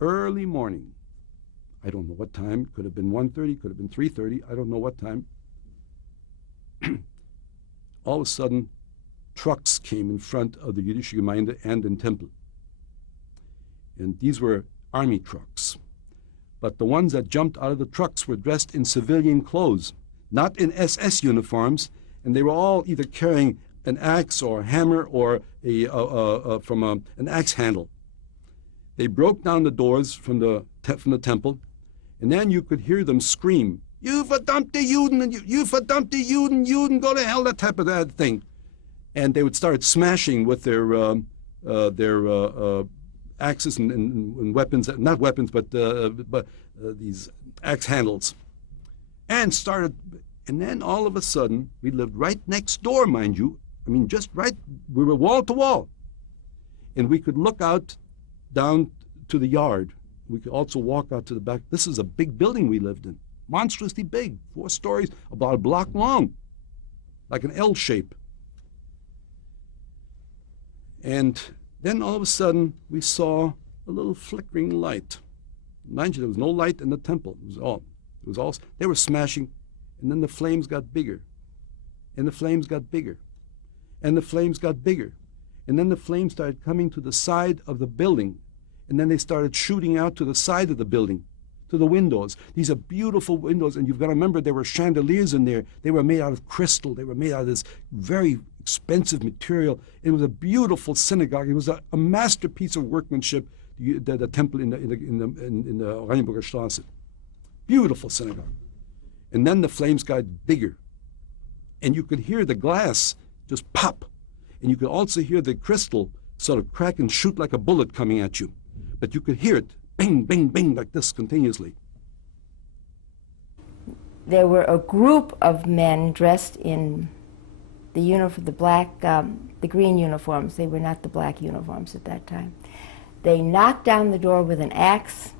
early morning. I don't know what time. Could have been 1:30, could have been 3:30. I don't know what time. All of a sudden, trucks came in front of the Jüdische Gemeinde and in Temple. And these were army trucks. But the ones that jumped out of the trucks were dressed in civilian clothes, not in SS uniforms, and they were all either carrying an axe or a hammer or an axe handle. They broke down the doors from the temple, and then you could hear them scream, "You verdammte Juden, you verdammte Juden, go to hell," that type of that thing. And they would start smashing with their axes and weapons, not weapons, but these axe handles. And then all of a sudden, we lived right next door, mind you. I mean, just right, we were wall to wall. And we could look out down to the yard. We could also walk out to the back. This is a big building we lived in, monstrously big, 4 stories, about a block long, like an L shape. And then all of a sudden, we saw a little flickering light. Mind you, there was no light in the temple. It was all, they were smashing, and then the flames got bigger, and the flames got bigger, and the flames got bigger. And then the flames started coming to the side of the building, and then they started shooting out to the side of the building, to the windows. These are beautiful windows, and you've got to remember there were chandeliers in there. They were made out of crystal. They were made out of this very expensive material. It was a beautiful synagogue. It was a masterpiece of workmanship, the temple in the Oranienburger Straße. Beautiful synagogue. And then the flames got bigger, and you could hear the glass just pop, and you could also hear the crystal sort of crack and shoot like a bullet coming at you. But you could hear it bang, bang, bang, like this continuously. There were a group of men dressed in the green uniforms. They were not the black uniforms at that time. They knocked down the door with an axe.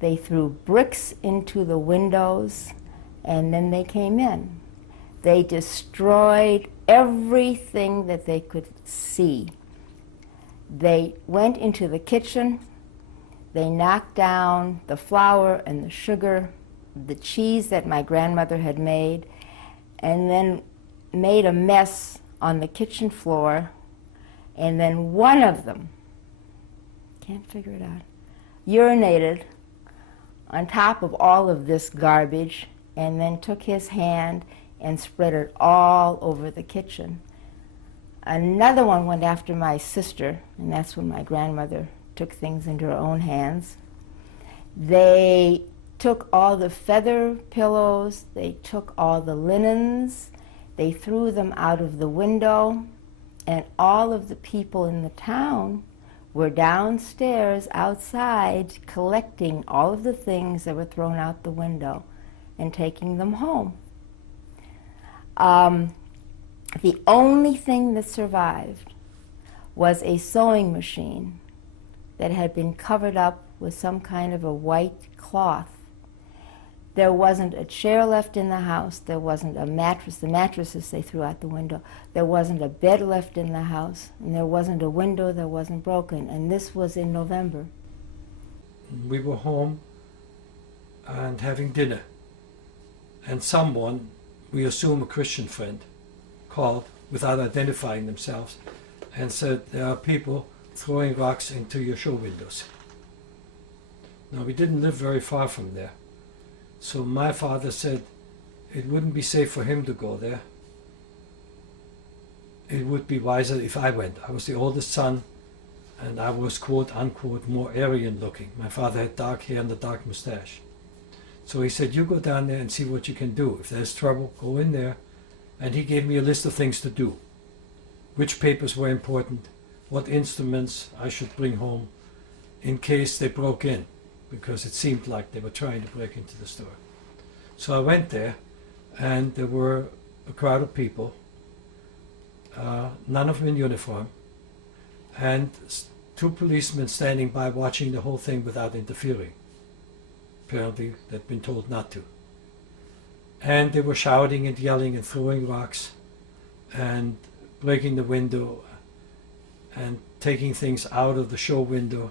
They threw bricks into the windows, and then they came in. They destroyed everything that they could see. They went into the kitchen. They knocked down the flour and the sugar, the cheese that my grandmother had made, and then made a mess on the kitchen floor. And then one of them, can't figure it out, urinated on top of all of this garbage, and then took his hand and spread it all over the kitchen. Another one went after my sister, and that's when my grandmother took things into her own hands. They took all the feather pillows, they took all the linens, they threw them out of the window, and all of the people in the town were downstairs outside collecting all of the things that were thrown out the window and taking them home. The only thing that survived was a sewing machine that had been covered up with some kind of a white cloth. There wasn't a chair left in the house. There wasn't a mattress. The mattresses they threw out the window. There wasn't a bed left in the house. And there wasn't a window that wasn't broken. And this was in November. We were home and having dinner. And someone, we assume a Christian friend, called without identifying themselves and said, "There are people throwing rocks into your show windows." Now, we didn't live very far from there. So my father said it wouldn't be safe for him to go there. It would be wiser if I went. I was the oldest son, and I was, quote unquote, more Aryan looking. My father had dark hair and a dark mustache. So he said, "You go down there and see what you can do. If there's trouble, go in there." And he gave me a list of things to do. Which papers were important, what instruments I should bring home in case they broke in, because it seemed like they were trying to break into the store. So I went there, and there were a crowd of people, none of them in uniform, and 2 policemen standing by watching the whole thing without interfering. Apparently they'd been told not to. And they were shouting and yelling and throwing rocks and breaking the window and taking things out of the show window.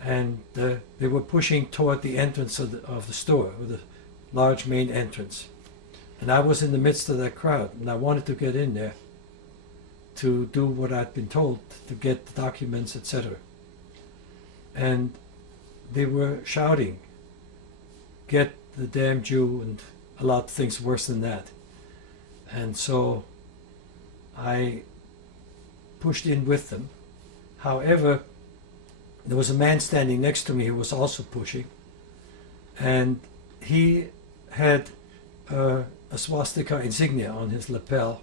and they were pushing toward the entrance of the store, or the large main entrance. And I was in the midst of that crowd, and I wanted to get in there to do what I'd been told, to get the documents, etc. And they were shouting, "Get the damn Jew," and a lot of things worse than that. And so I pushed in with them. However, there was a man standing next to me who was also pushing, and he had a swastika insignia on his lapel,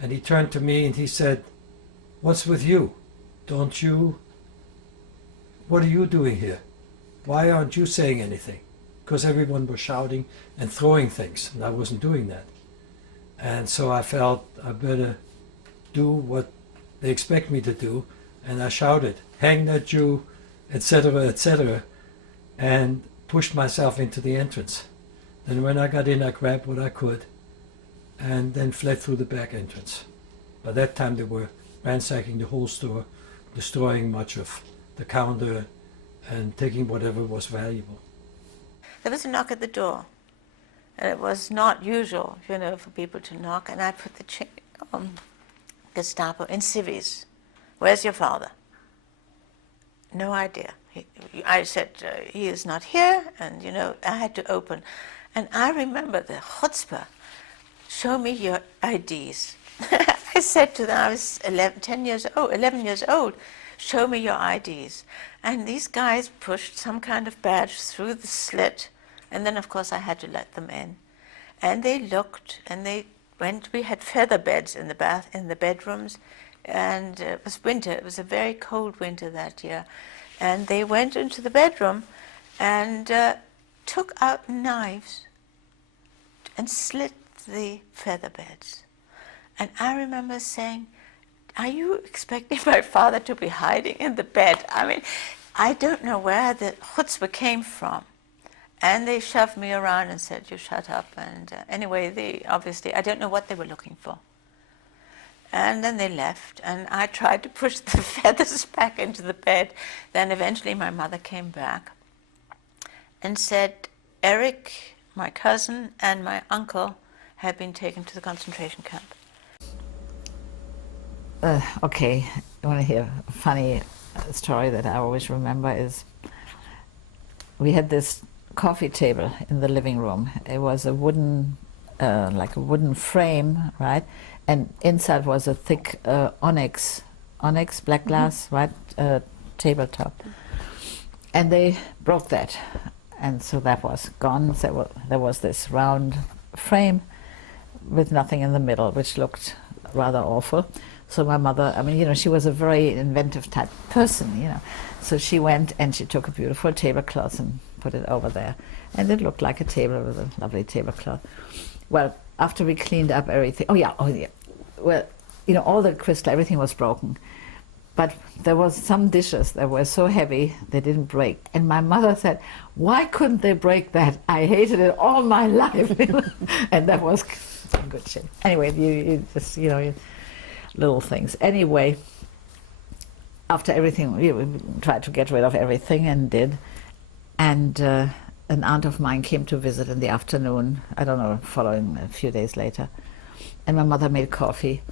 and he turned to me and he said, "What's with you? What are you doing here? Why aren't you saying anything?" Because everyone was shouting and throwing things, and I wasn't doing that. And so I felt I better do what they expect me to do, and I shouted, "Hang that Jew," etc., etc., and pushed myself into the entrance. Then when I got in, I grabbed what I could, and then fled through the back entrance. By that time, they were ransacking the whole store, destroying much of the counter, and taking whatever was valuable. There was a knock at the door, and it was not usual, for people to knock, and I put the Gestapo in civvies. "Where's your father?" No idea. I said, "He is not here," and I had to open. And I remember the chutzpah, "Show me your IDs." I said to them, I was 11 years old, "Show me your IDs." And these guys pushed some kind of badge through the slit, and then of course I had to let them in. And they looked, and they went. We had feather beds in the bedrooms, and it was winter. It was a very cold winter that year. And they went into the bedroom and took out knives and slit the feather beds. And I remember saying, "Are you expecting my father to be hiding in the bed?" I mean, I don't know where the chutzpah came from. And they shoved me around and said, "You shut up." And anyway, I don't know what they were looking for. And then they left, and I tried to push the feathers back into the bed. Then eventually my mother came back and said, "Eric, my cousin, and my uncle have been taken to the concentration camp." Okay, I want to hear a funny story that I always remember is we had this coffee table in the living room. It was a wooden, like a wooden frame, right? And inside was a thick onyx black glass, right, tabletop. And they broke that, and so that was gone. So there was this round frame with nothing in the middle, which looked rather awful. So my mother, she was a very inventive type person, So she went and she took a beautiful tablecloth and put it over there. And it looked like a table with a lovely tablecloth. Well, after we cleaned up everything, oh yeah. Well, all the crystal, everything was broken. But there was some dishes that were so heavy, they didn't break. And my mother said, "Why couldn't they break that? I hated it all my life." And that was in good shape. Anyway, you just, little things. Anyway, after everything, we tried to get rid of everything and did. And an aunt of mine came to visit in the afternoon, I don't know, following a few days later. And my mother made coffee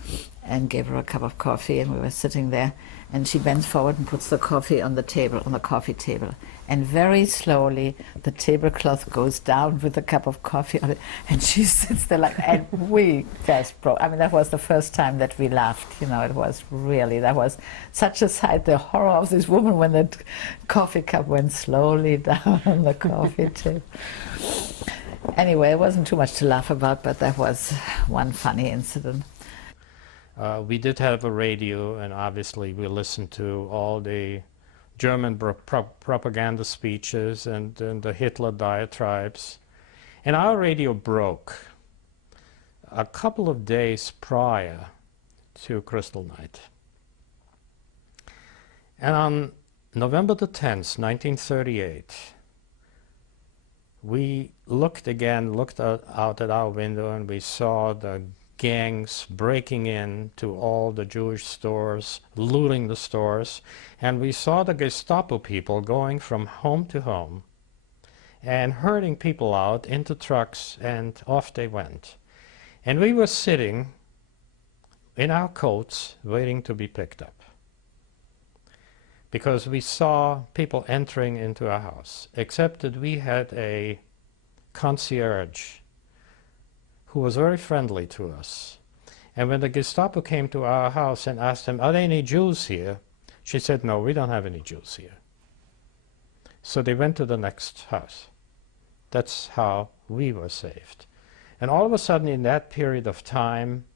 and gave her a cup of coffee, and we were sitting there, and she bends forward and puts the coffee on the table, on the coffee table. And very slowly the tablecloth goes down with the cup of coffee on it, and she sits there like, and we just broke. That was the first time that we laughed, it was really, that was such a sight, the horror of this woman when the coffee cup went slowly down on the coffee table. Anyway, it wasn't too much to laugh about, but that was one funny incident. We did have a radio, and obviously we listened to all the German propaganda speeches and the Hitler diatribes. And our radio broke a couple of days prior to Kristallnacht. And on November the 10th, 1938, we looked out at our window, and we saw the gangs breaking in to all the Jewish stores, looting the stores, and we saw the Gestapo people going from home to home and herding people out into trucks, and off they went. And we were sitting in our coats waiting to be picked up, because we saw people entering into our house, except that we had a concierge who was very friendly to us. And when the Gestapo came to our house and asked them, "Are there any Jews here?" she said, "No, we don't have any Jews here." So they went to the next house. That's how we were saved. And all of a sudden, in that period of time,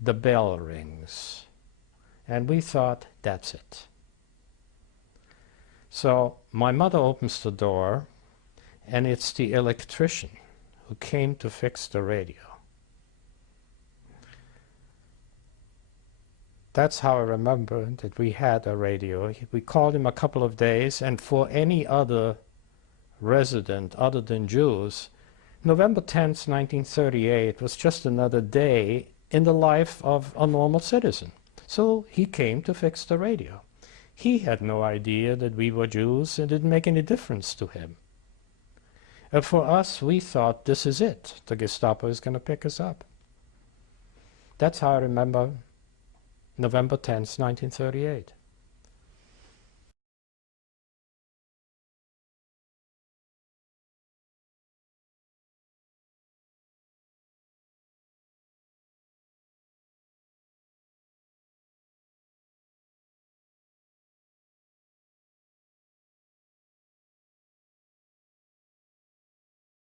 the bell rings. And we thought, that's it. So my mother opens the door, and it's the electrician who came to fix the radio. That's how I remember that we had a radio. We called him a couple of days, and for any other resident other than Jews, November 10th, 1938 was just another day in the life of a normal citizen. So he came to fix the radio. He had no idea that we were Jews. It didn't make any difference to him. And for us, we thought, this is it. The Gestapo is going to pick us up. That's how I remember November 10th, 1938.